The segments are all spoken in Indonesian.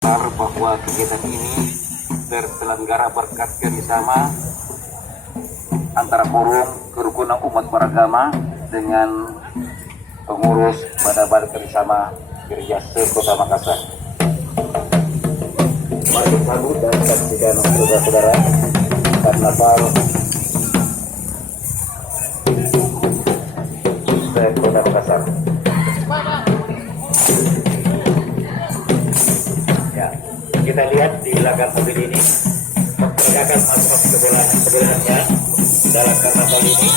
bahwa kegiatan ini terselenggara berkat kerjasama antara forum kerukunan umat beragama dengan pengurus pada Balai Kerjasama Gereja Sekota Makassar. Mari sambut dan saksikan saudara-saudara Karnaval Sekota Makassar. Ya, kita lihat di belakang mobil ini memperagakan mas-mas kebelannya dalam karnaval ini.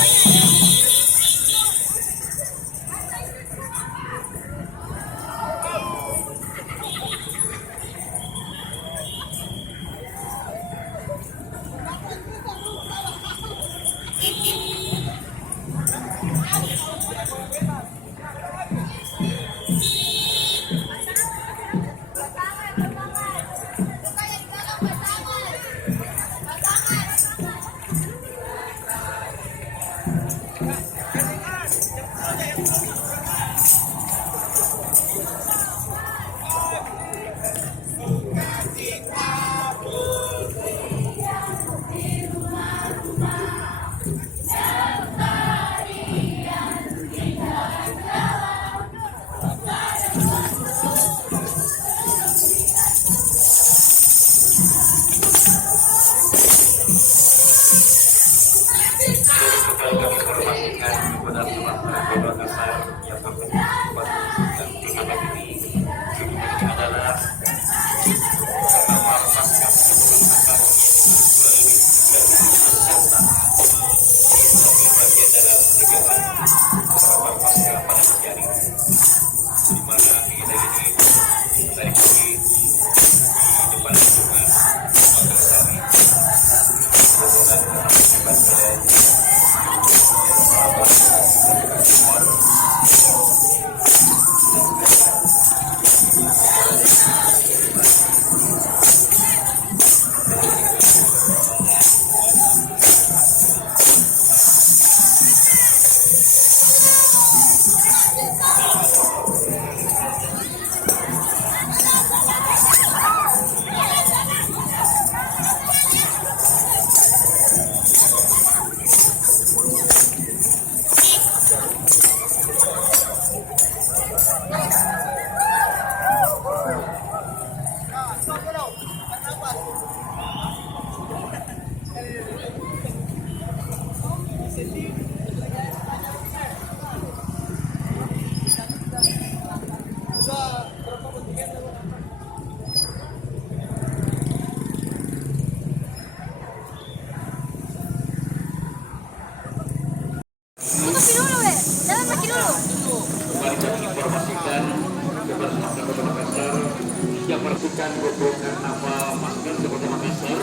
Yang meresmikan gerbong karnaval masker Sekota Makassar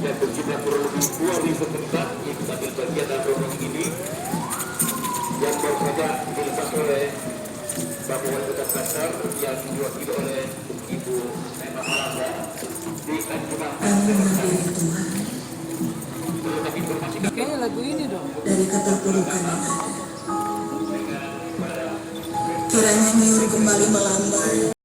yang berjumlah kurang lebih 2.000 tempat yang ambil bagian dalam program ini yang baru saja dilepas oleh Bapak Wali Kota Makassar yang diwakili oleh Ibu Nena Malanda di Tanjung Kayaknya lagu ini dong. Dari keterpurukan yang ada, kiranya Nyuri kembali melambai.